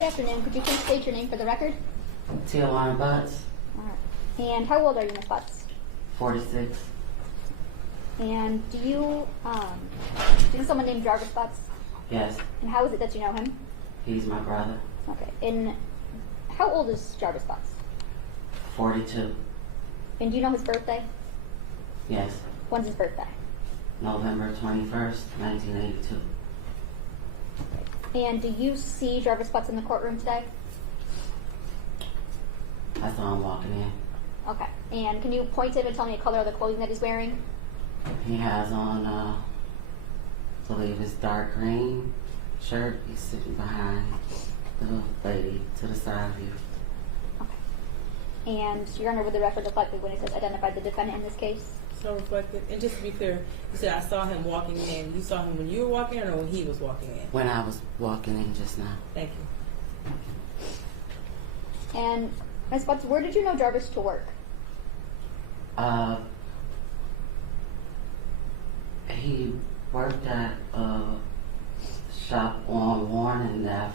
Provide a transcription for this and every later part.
Good afternoon. Could you please state your name for the record? TESTIFIES, All right. And how old are you, Ms. Butts? 46. And do you know someone named Jarvis Butts? Yes, And how is it that you know him? he's my brother. Okay. And how old is Jarvis Butts? 42. And do you know his birthday? Yes, When's his birthday? November 21st, 1982. And do you see Jarvis Butts in the courtroom today? I saw him walking in. Okay. And can you point to him and tell me the color of the clothing that he's wearing? He has on, I believe it's dark green shirt. He's sitting behind the lady to the side of you. Okay. And Your Honor, with the record reflected when it says identified the defendant in this case? So reflected. And just to be clear, you said I saw him walking in. You saw him when you were walking in or when he was walking in? When I was walking in just now. Thank you. And Ms. Butts, where did you know Jarvis to work? He worked at a shop on Warren and Neff,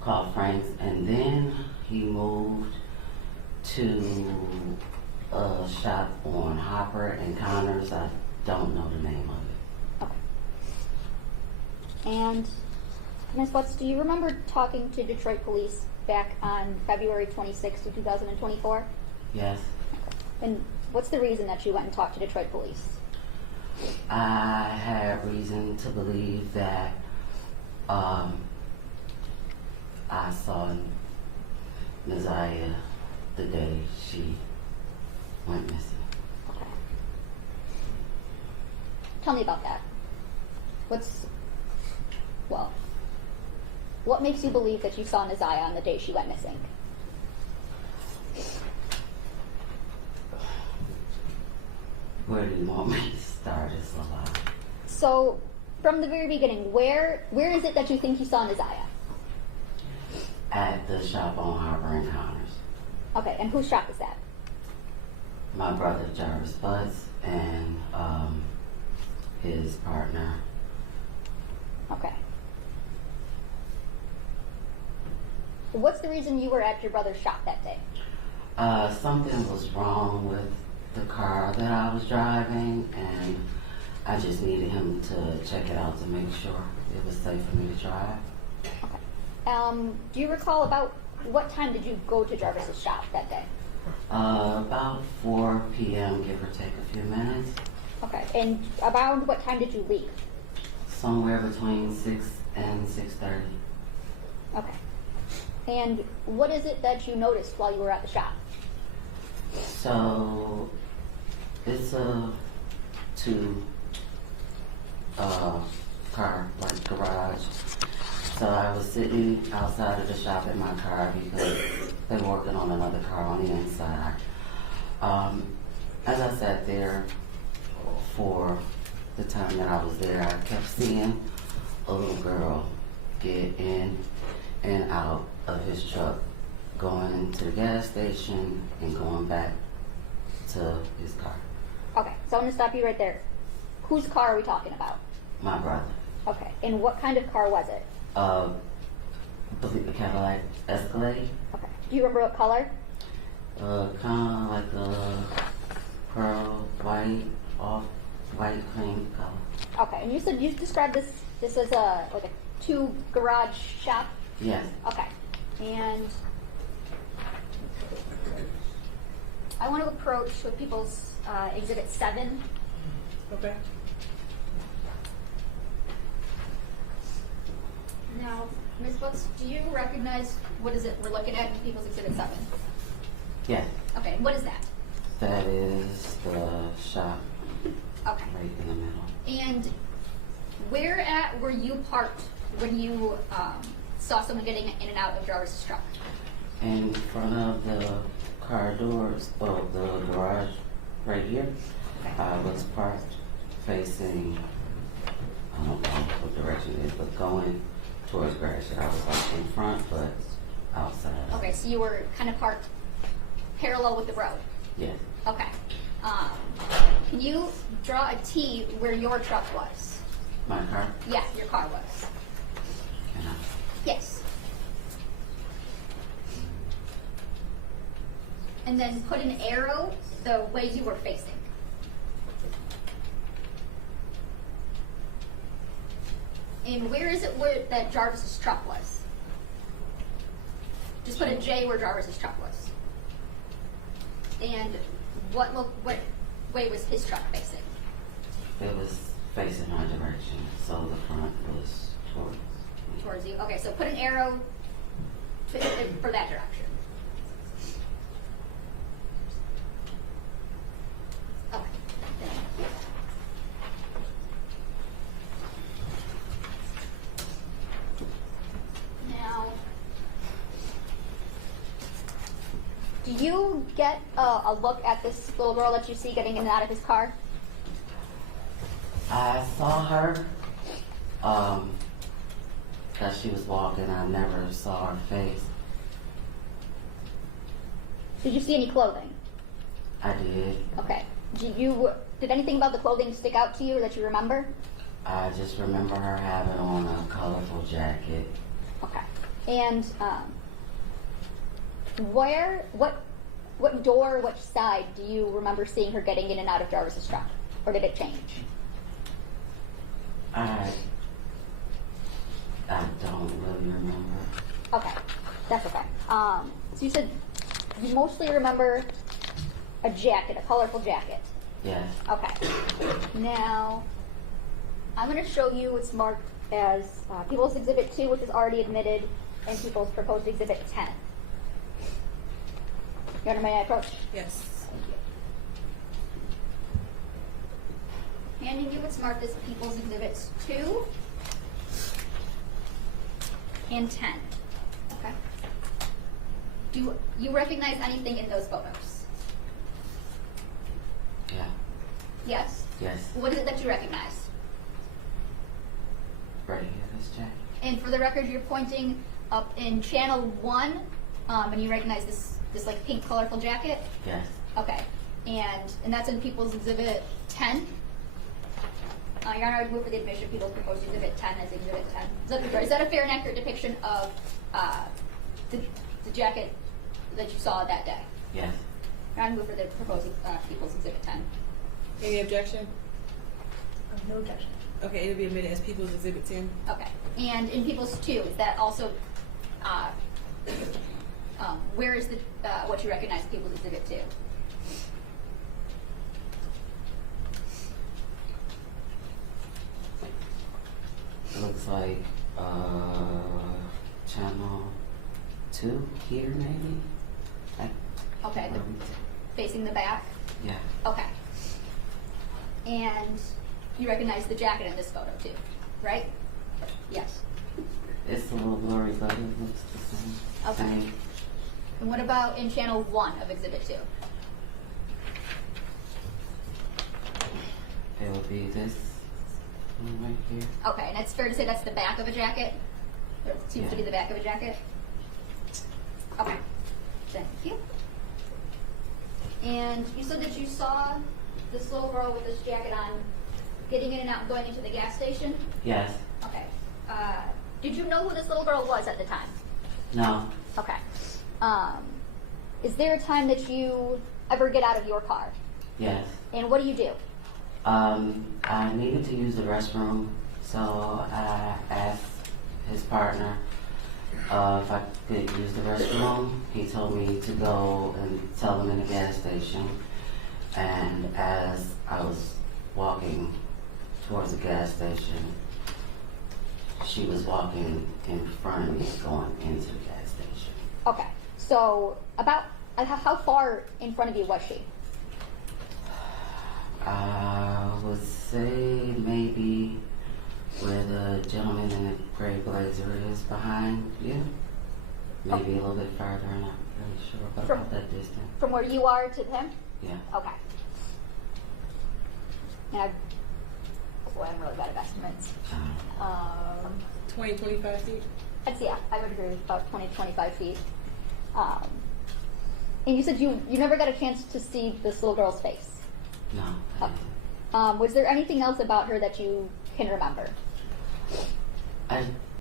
called Frank's, and then he moved to a shop on Hopper and Connors. I don't know the name of it. Okay. And Ms. Butts, do you remember talking to Detroit police back on February 26, 2024? Yes. And what's the reason that you went and talked to Detroit police? I had reason to believe that I saw ZIYAH the day she went missing. Okay. Tell me about that. What makes you believe that you saw ZIYAH on the day she went missing? Where do you want me to start this a lot? So, from the very beginning, where is it that you think you saw ZIYAH? At the shop on Harbor and Connors. Okay, and whose shop is that? My brother Jarvis Butts and his partner. Okay. What's the reason you were at your brother's shop that day? Something was wrong with the car that I was driving, and I just needed him to check it out to make sure it was safe for me to drive. Okay. Do you recall about what time did you go to Jarvis's shop that day? About 4 p.m., give or take a few minutes. Okay. And around what time did you leave? Somewhere between 6 and 6:30. Okay. And what is it that you noticed while you were at the shop? So it's a car, like garage. So I was sitting outside of the shop in my car because they were working on another car on the inside. As I sat there for the time that I was there, I kept seeing a little girl get in and out of his truck, going to the gas station and going back to his car. Okay, so I'm going to stop you right there. Whose car are we talking about? My brother. Okay, and what kind of car was it? I believe a Cadillac Escalade. Okay. Do you remember what color? Kind of like a pearl white, off white cream color. Okay, and you said you described this as a two garage shop? Yes. Okay. And I want to approach with people's Exhibit 7. Okay. Now, Ms. Butts, do you recognize what is it we're looking at in People's Exhibit 7? Yes. Okay, what is that? That is the shop Okay. right in the middle. And where at were you parked when you saw someone getting in and out of Jarvis' truck? In front of the car doors of the garage right here. Okay. I was parked facing, I don't know what direction it is, but going towards Gratiot. I was like in front, but outside. Okay, so you were kind of parked parallel with the road. Yes. Okay. Can you draw a T where your truck was? My car? Yeah, your car was. Can I? and then put an arrow the way you were facing. And where is it where that Jarvis's truck was? Just put a J where Jarvis's truck was. And what way was his truck facing? It was facing my direction, so the front was Towards you. Okay, so put an arrow for that direction. Okay. Now, do you get a look at this little girl that you see getting in and out of his car? I saw her, as she was walking. I never saw her face. Did you see any clothing? I did. Okay. Did anything about the clothing stick out to you or that you remember? I just remember her having on a colorful jacket. Okay. And what door, which side do you remember seeing her getting in and out of Jarvis's truck? Or did it change? I don't really remember. Okay. That's okay. So you said you mostly remember a jacket, a colorful jacket. Yes. Okay. Now, I'm going to show you what's marked as People's Exhibit 2, which is already admitted, and People's Proposed Exhibit 10. You understand my approach? Yes. Thank you. Handing you what's marked as People's Exhibits 2 and 10. Okay. Do you recognize anything in those photos? Yeah. Yes? Yes. What is it that you recognize? Right here, this jacket. And for the record, you're pointing up in channel 1, and you recognize this like pink colorful jacket? Yes. Okay. And that's in People's Exhibit 10? Your Honor, I would move for the admission of People's Proposed Exhibit 10 as Exhibit 10. Is that a fair and accurate depiction of the jacket that you saw that day? Yes. Your Honor, I move for the proposed People's Exhibit 10. Any objection? No objection. Okay, it'll be admitted as People's Exhibit 10. Okay. And in People's 2, is that also, where is the what you recognize as People's Exhibit 2? It looks like channel 2 here, maybe. Okay, facing the back? Yeah. Okay. And you recognize the jacket in this photo too, right? Yes. It's a little blurry, but it looks the same. Okay. Same. And what about in channel 1 of Exhibit 2? It would be this one right here. Okay, and it's fair to say that's the back of a jacket? Or it seems to be the back of a jacket? Okay. Thank you. And you said that you saw this little girl with this jacket on getting in and out and going into the gas station? Yes. Okay. Did you know who this little girl was at the time? No. Okay. Is there a time that you ever get out of your car? Yes. And what do you do? I needed to use the restroom, so I asked his partner if I could use the restroom. He told me to go and tell him in the gas station. And as I was walking towards the gas station, she was walking in front of me going into the gas station. Okay. So about how far in front of you was she? I would say maybe where the gentleman in the gray blazer is behind you. Maybe a little bit farther, I'm not really sure about that distance. From where you are to him? Yeah. Okay. And I'm really bad at estimates. 20, 25 feet? Yeah, I would agree with about 20, 25 feet. And you said you never got a chance to see this little girl's face. No. Was there anything else about her that you can remember? I